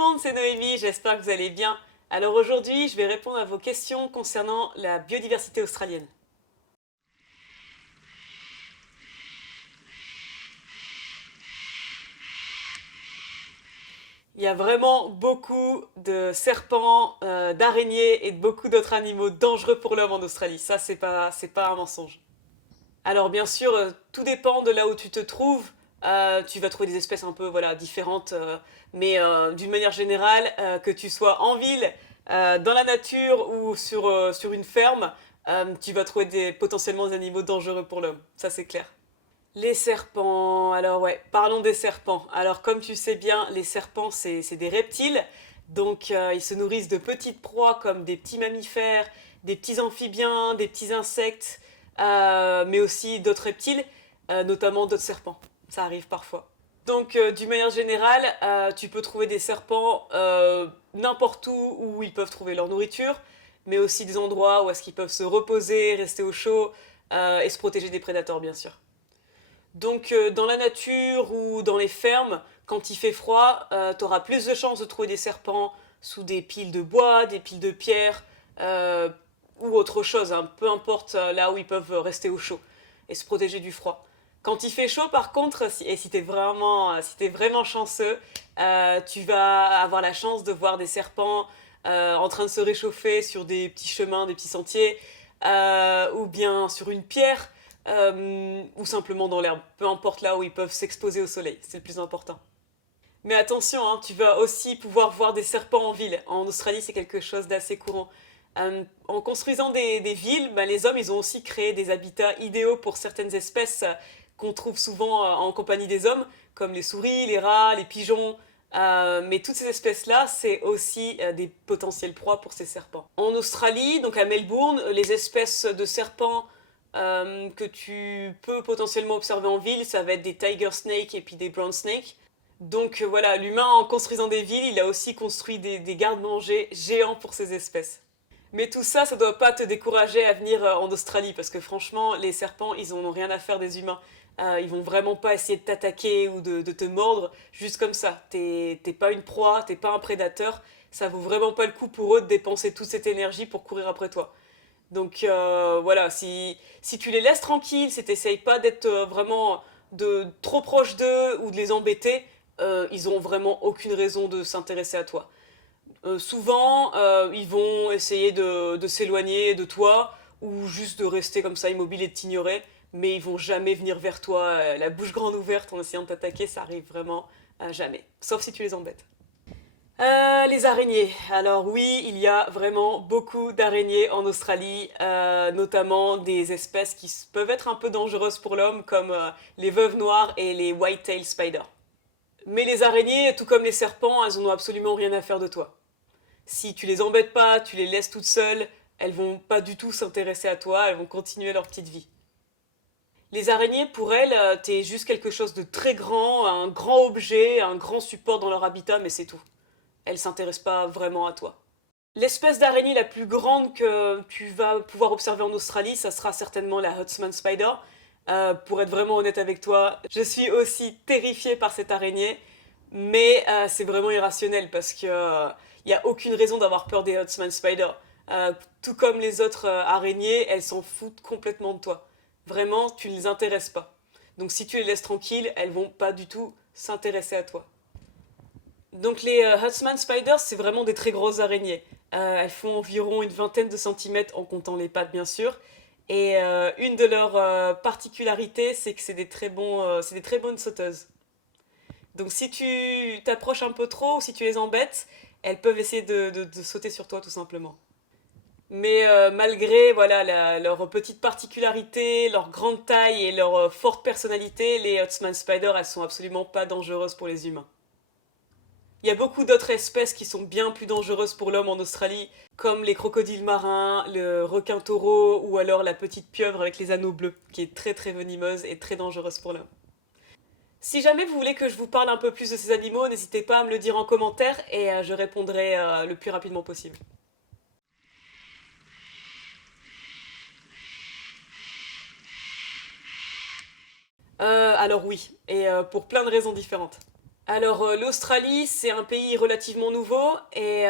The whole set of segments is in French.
monde, c'est Noémie, j'espère que vous allez bien. Alors aujourd'hui, je vais répondre à vos questions concernant la biodiversité australienne. Il y a vraiment beaucoup de serpents, d'araignées et de beaucoup d'autres animaux dangereux pour l'homme en Australie. Ça, c'est pas un mensonge. Alors bien sûr, tout dépend de là où tu te trouves. Tu vas trouver des espèces un peu voilà, différentes, mais d'une manière générale, que tu sois en ville, dans la nature ou sur une ferme, tu vas trouver potentiellement des animaux dangereux pour l'homme. Ça c'est clair. Les serpents, alors ouais, parlons des serpents. Alors comme tu sais bien, les serpents c'est des reptiles, donc ils se nourrissent de petites proies comme des petits mammifères, des petits amphibiens, des petits insectes, mais aussi d'autres reptiles, notamment d'autres serpents. Ça arrive parfois. Donc d'une manière générale, tu peux trouver des serpents n'importe où ils peuvent trouver leur nourriture, mais aussi des endroits où est-ce qu'ils peuvent se reposer, rester au chaud et se protéger des prédateurs bien sûr. Donc dans la nature ou dans les fermes, quand il fait froid, tu auras plus de chances de trouver des serpents sous des piles de bois, des piles de pierre euh, ou autre chose, hein, peu importe là où ils peuvent rester au chaud et se protéger du froid. Quand il fait chaud, par contre, et si t'es vraiment chanceux, tu vas avoir la chance de voir des serpents en train de se réchauffer sur des petits chemins, des petits sentiers, ou bien sur une pierre, ou simplement dans l'herbe, peu importe là où ils peuvent s'exposer au soleil, c'est le plus important. Mais attention, hein, tu vas aussi pouvoir voir des serpents en ville. En Australie, c'est quelque chose d'assez courant. En construisant des villes, bah, les hommes ils ont aussi créé des habitats idéaux pour certaines espèces qu'on trouve souvent en compagnie des hommes, comme les souris, les rats, les pigeons. Mais toutes ces espèces-là, c'est aussi des potentielles proies pour ces serpents. En Australie, donc à Melbourne, les espèces de serpents que tu peux potentiellement observer en ville, ça va être des tiger snakes et puis des brown snakes. Donc voilà, l'humain en construisant des villes, il a aussi construit des garde-manger géants pour ces espèces. Mais tout ça, ça doit pas te décourager à venir en Australie, parce que franchement, les serpents, ils en ont rien à faire des humains. Ils vont vraiment pas essayer de t'attaquer ou de te mordre juste comme ça. T'es pas une proie, t'es pas un prédateur. Ça vaut vraiment pas le coup pour eux de dépenser toute cette énergie pour courir après toi. Donc voilà, si tu les laisses tranquilles, si t'essayes pas d'être vraiment trop proche d'eux ou de les embêter, ils ont vraiment aucune raison de s'intéresser à toi. Souvent, ils vont essayer de s'éloigner de toi ou juste de rester comme ça immobile et de t'ignorer, mais ils vont jamais venir vers toi la bouche grande ouverte en essayant de t'attaquer, ça arrive vraiment jamais. Sauf si tu les embêtes. Les araignées. Alors oui, il y a vraiment beaucoup d'araignées en Australie, notamment des espèces qui peuvent être un peu dangereuses pour l'homme, comme les veuves noires et les white-tailed spiders. Mais les araignées, tout comme les serpents, elles en ont absolument rien à faire de toi. Si tu les embêtes pas, tu les laisses toutes seules, elles vont pas du tout s'intéresser à toi, elles vont continuer leur petite vie. Les araignées, pour elles, t'es juste quelque chose de très grand, un grand objet, un grand support dans leur habitat, mais c'est tout. Elles s'intéressent pas vraiment à toi. L'espèce d'araignée la plus grande que tu vas pouvoir observer en Australie, ça sera certainement la Huntsman Spider. Pour être vraiment honnête avec toi, je suis aussi terrifiée par cette araignée, mais c'est vraiment irrationnel parce que y a aucune raison d'avoir peur des Huntsman Spider. Tout comme les autres araignées, elles s'en foutent complètement de toi. Vraiment, tu ne les intéresses pas. Donc si tu les laisses tranquilles, elles vont pas du tout s'intéresser à toi. Donc les Huntsman Spiders, c'est vraiment des très grosses araignées. Elles font environ une vingtaine de centimètres en comptant les pattes bien sûr. Et une de leurs particularités, c'est que c'est des très bonnes sauteuses. Donc si tu t'approches un peu trop ou si tu les embêtes, elles peuvent essayer de sauter sur toi tout simplement. Mais malgré voilà, leur petite particularité, leur grande taille et leur forte personnalité, les Huntsman Spiders, elles sont absolument pas dangereuses pour les humains. Il y a beaucoup d'autres espèces qui sont bien plus dangereuses pour l'homme en Australie, comme les crocodiles marins, le requin taureau ou alors la petite pieuvre avec les anneaux bleus, qui est très très venimeuse et très dangereuse pour l'homme. Si jamais vous voulez que je vous parle un peu plus de ces animaux, n'hésitez pas à me le dire en commentaire et je répondrai le plus rapidement possible. Alors oui, et pour plein de raisons différentes. Alors, l'Australie, c'est un pays relativement nouveau et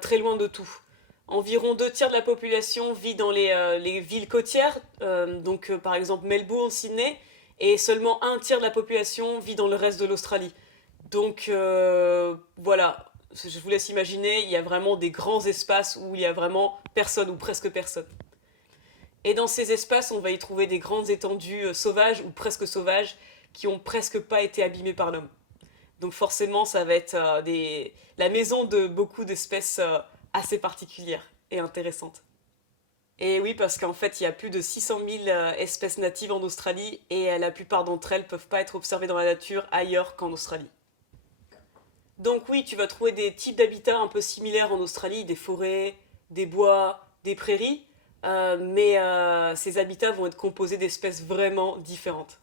très loin de tout. Environ 2 tiers de la population vit dans les villes côtières, par exemple Melbourne, Sydney, et seulement 1 tiers de la population vit dans le reste de l'Australie. Donc voilà, je vous laisse imaginer, il y a vraiment des grands espaces où il y a vraiment personne ou presque personne. Et dans ces espaces, on va y trouver des grandes étendues sauvages ou presque sauvages qui ont presque pas été abîmées par l'homme. Donc forcément, ça va être la maison de beaucoup d'espèces assez particulières et intéressantes. Et oui, parce qu'en fait, il y a plus de 600 000 espèces natives en Australie et la plupart d'entre elles ne peuvent pas être observées dans la nature ailleurs qu'en Australie. Donc oui, tu vas trouver des types d'habitats un peu similaires en Australie, des forêts, des bois, des prairies, mais ces habitats vont être composés d'espèces vraiment différentes.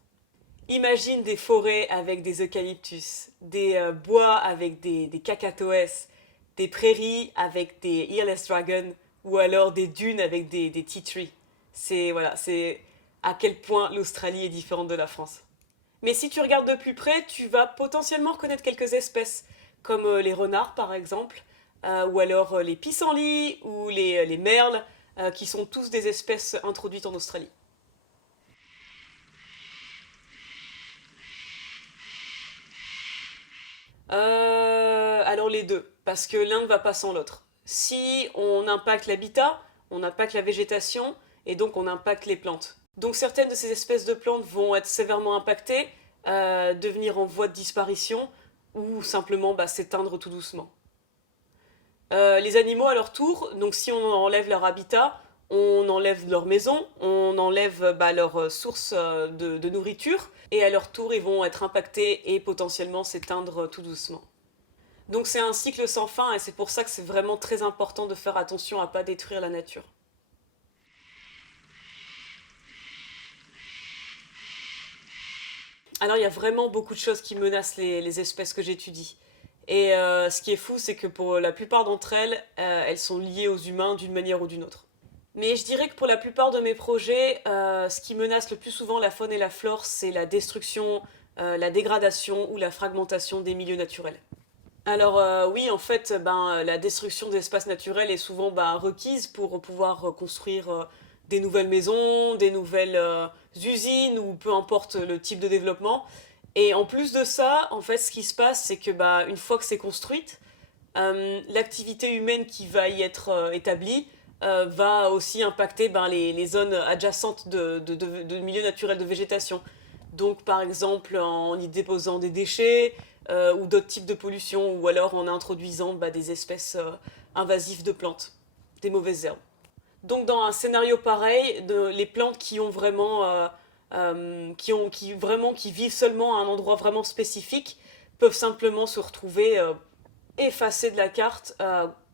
Imagine des forêts avec des eucalyptus, des bois avec des cacatoès, des prairies avec des earless dragons ou alors des dunes avec des tea trees. C'est à quel point l'Australie est différente de la France. Mais si tu regardes de plus près, tu vas potentiellement reconnaître quelques espèces, comme les renards par exemple, ou alors les pissenlits ou les merles, qui sont tous des espèces introduites en Australie. Alors les deux, parce que l'un ne va pas sans l'autre. Si on impacte l'habitat, on impacte la végétation et donc on impacte les plantes. Donc certaines de ces espèces de plantes vont être sévèrement impactées, devenir en voie de disparition ou simplement s'éteindre tout doucement. Les animaux à leur tour, donc si on enlève leur habitat, on enlève leur maison, on enlève leur source de nourriture, et à leur tour ils vont être impactés et potentiellement s'éteindre tout doucement. Donc c'est un cycle sans fin et c'est pour ça que c'est vraiment très important de faire attention à ne pas détruire la nature. Alors il y a vraiment beaucoup de choses qui menacent les espèces que j'étudie. Et ce qui est fou, c'est que pour la plupart d'entre elles, elles sont liées aux humains d'une manière ou d'une autre. Mais je dirais que pour la plupart de mes projets, ce qui menace le plus souvent la faune et la flore, c'est la destruction, la dégradation ou la fragmentation des milieux naturels. Alors oui, en fait, la destruction d'espaces naturels est souvent requise pour pouvoir construire des nouvelles maisons, des nouvelles usines ou peu importe le type de développement. Et en plus de ça, en fait, ce qui se passe, c'est que une fois que c'est construite, l'activité humaine qui va y être établie va aussi impacter les zones adjacentes de milieux naturels de végétation. Donc par exemple en y déposant des déchets ou d'autres types de pollution, ou alors en introduisant des espèces invasives de plantes, des mauvaises herbes. Donc dans un scénario pareil, les plantes qui ont vraiment qui vivent seulement à un endroit vraiment spécifique peuvent simplement se retrouver effacées de la carte,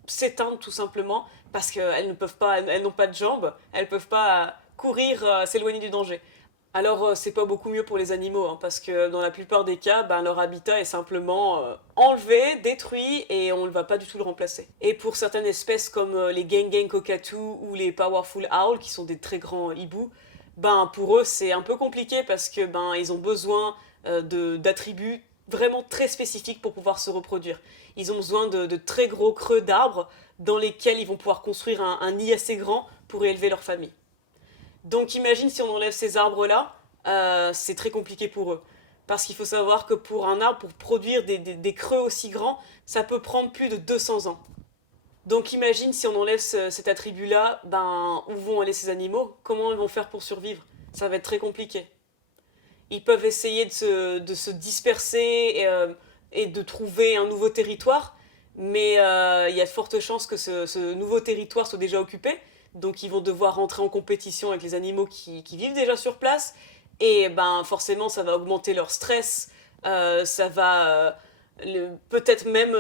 s'éteindre tout simplement parce qu'elles ne peuvent pas, elles n'ont pas de jambes, elles peuvent pas courir, s'éloigner du danger. Alors c'est pas beaucoup mieux pour les animaux, hein, parce que dans la plupart des cas, leur habitat est simplement enlevé, détruit, et on ne va pas du tout le remplacer. Et pour certaines espèces comme les Gengen Kokatu ou les Powerful Owl, qui sont des très grands hiboux, pour eux c'est un peu compliqué parce que ils ont besoin d'attributs vraiment très spécifiques pour pouvoir se reproduire. Ils ont besoin de très gros creux d'arbres dans lesquels ils vont pouvoir construire un nid assez grand pour élever leur famille. Donc imagine si on enlève ces arbres-là, c'est très compliqué pour eux. Parce qu'il faut savoir que pour un arbre, pour produire des creux aussi grands, ça peut prendre plus de 200 ans. Donc imagine si on enlève cet attribut-là, où vont aller ces animaux? Comment ils vont faire pour survivre? Ça va être très compliqué. Ils peuvent essayer de se disperser et de trouver un nouveau territoire, mais il y a de fortes chances que ce nouveau territoire soit déjà occupé, donc ils vont devoir rentrer en compétition avec les animaux qui vivent déjà sur place, et forcément ça va augmenter leur stress, ça va peut-être même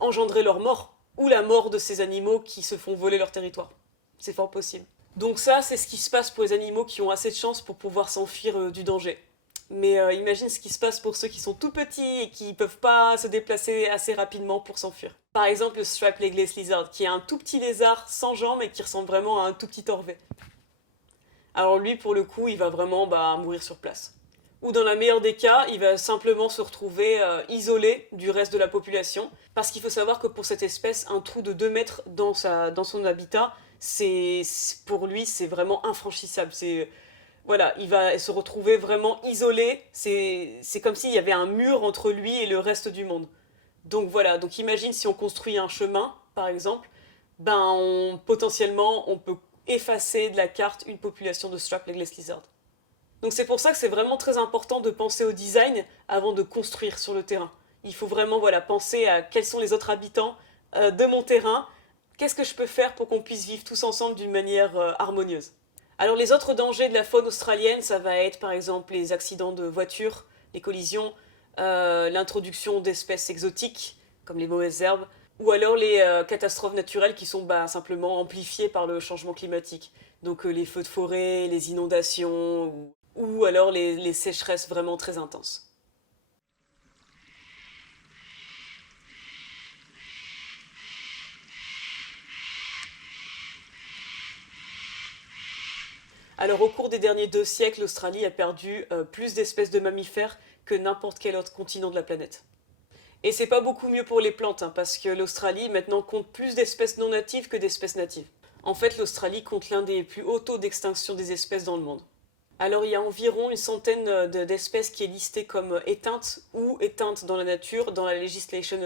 engendrer leur mort, ou la mort de ces animaux qui se font voler leur territoire. C'est fort possible. Donc ça, c'est ce qui se passe pour les animaux qui ont assez de chance pour pouvoir s'enfuir du danger. Mais imagine ce qui se passe pour ceux qui sont tout petits et qui ne peuvent pas se déplacer assez rapidement pour s'enfuir. Par exemple, le Striped Legless Lizard, qui est un tout petit lézard sans jambes et qui ressemble vraiment à un tout petit orvet. Alors lui, pour le coup, il va vraiment mourir sur place. Ou dans la meilleure des cas, il va simplement se retrouver isolé du reste de la population. Parce qu'il faut savoir que pour cette espèce, un trou de 2 mètres dans son habitat, pour lui, c'est vraiment infranchissable. Voilà, il va se retrouver vraiment isolé. C'est comme s'il y avait un mur entre lui et le reste du monde. Donc voilà, donc imagine si on construit un chemin, par exemple, potentiellement, on peut effacer de la carte une population de Strap Legless Lizard. Donc c'est pour ça que c'est vraiment très important de penser au design avant de construire sur le terrain. Il faut vraiment penser à quels sont les autres habitants de mon terrain, qu'est-ce que je peux faire pour qu'on puisse vivre tous ensemble d'une manière harmonieuse. Alors les autres dangers de la faune australienne, ça va être par exemple les accidents de voiture, les collisions, l'introduction d'espèces exotiques comme les mauvaises herbes, ou alors les catastrophes naturelles qui sont simplement amplifiées par le changement climatique. Donc les feux de forêt, les inondations, ou alors les sécheresses vraiment très intenses. Alors au cours des derniers 2 siècles, l'Australie a perdu plus d'espèces de mammifères que n'importe quel autre continent de la planète. Et c'est pas beaucoup mieux pour les plantes, parce que l'Australie maintenant compte plus d'espèces non natives que d'espèces natives. En fait, l'Australie compte l'un des plus hauts taux d'extinction des espèces dans le monde. Alors il y a environ une centaine d'espèces qui est listée comme éteinte ou éteinte dans la nature dans la législation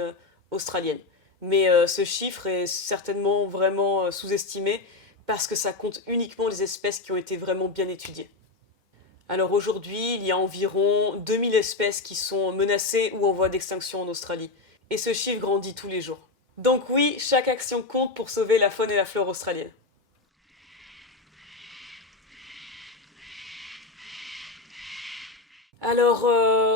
australienne. Mais ce chiffre est certainement vraiment sous-estimé parce que ça compte uniquement les espèces qui ont été vraiment bien étudiées. Alors aujourd'hui, il y a environ 2000 espèces qui sont menacées ou en voie d'extinction en Australie. Et ce chiffre grandit tous les jours. Donc oui, chaque action compte pour sauver la faune et la flore australienne. Alors,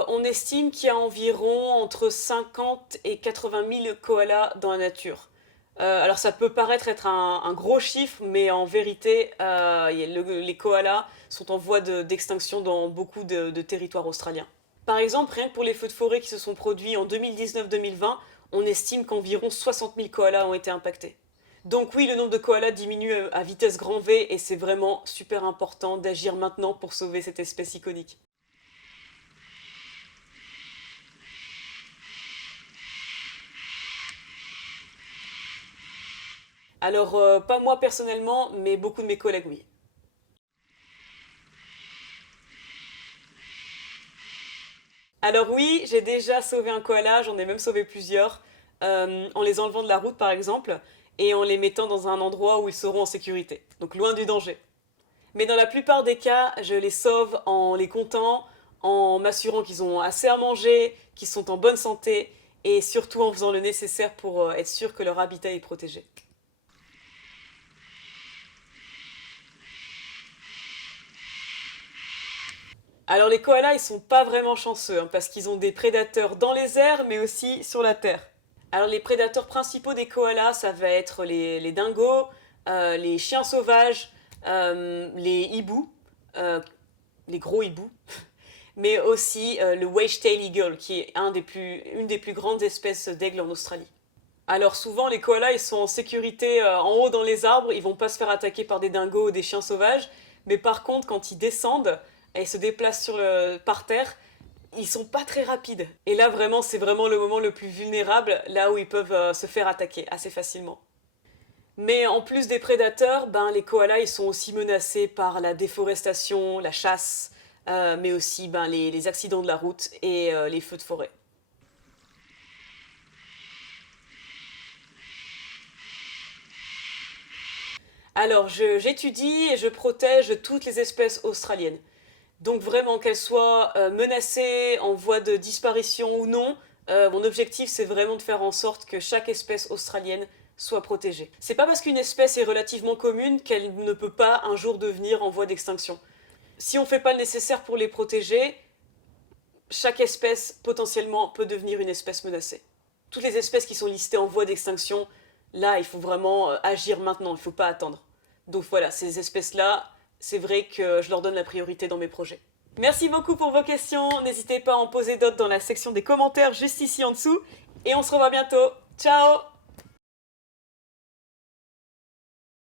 on estime qu'il y a environ entre 50 et 80 000 koalas dans la nature. Alors ça peut paraître être un gros chiffre, mais en vérité, les koalas sont en voie d'extinction dans beaucoup de territoires australiens. Par exemple, rien que pour les feux de forêt qui se sont produits en 2019-2020, on estime qu'environ 60 000 koalas ont été impactés. Donc oui, le nombre de koalas diminue à vitesse grand V et c'est vraiment super important d'agir maintenant pour sauver cette espèce iconique. Alors, pas moi personnellement, mais beaucoup de mes collègues, oui. Alors oui, j'ai déjà sauvé un koala, j'en ai même sauvé plusieurs, en les enlevant de la route par exemple, et en les mettant dans un endroit où ils seront en sécurité, donc loin du danger. Mais dans la plupart des cas, je les sauve en les comptant, en m'assurant qu'ils ont assez à manger, qu'ils sont en bonne santé, et surtout en faisant le nécessaire pour être sûr que leur habitat est protégé. Alors les koalas, ils sont pas vraiment chanceux, parce qu'ils ont des prédateurs dans les airs, mais aussi sur la terre. Alors les prédateurs principaux des koalas, ça va être les dingos, les chiens sauvages, les hiboux, euh, les gros hiboux, mais aussi le wedge-tail eagle, qui est une des plus grandes espèces d'aigles en Australie. Alors souvent les koalas ils sont en sécurité en haut dans les arbres, ils vont pas se faire attaquer par des dingos ou des chiens sauvages, mais par contre quand ils descendent et se déplacent par terre, ils sont pas très rapides. Et là vraiment c'est vraiment le moment le plus vulnérable, là où ils peuvent se faire attaquer assez facilement. Mais en plus des prédateurs, les koalas ils sont aussi menacés par la déforestation, la chasse, mais aussi les accidents de la route et les feux de forêt. Alors, j'étudie et je protège toutes les espèces australiennes. Donc vraiment, qu'elles soient menacées, en voie de disparition ou non, mon objectif c'est vraiment de faire en sorte que chaque espèce australienne soit protégée. C'est pas parce qu'une espèce est relativement commune qu'elle ne peut pas un jour devenir en voie d'extinction. Si on fait pas le nécessaire pour les protéger, chaque espèce potentiellement peut devenir une espèce menacée. Toutes les espèces qui sont listées en voie d'extinction, là il faut vraiment agir maintenant, il ne faut pas attendre. Donc voilà, ces espèces-là, c'est vrai que je leur donne la priorité dans mes projets. Merci beaucoup pour vos questions, n'hésitez pas à en poser d'autres dans la section des commentaires juste ici en dessous, et on se revoit bientôt. Ciao!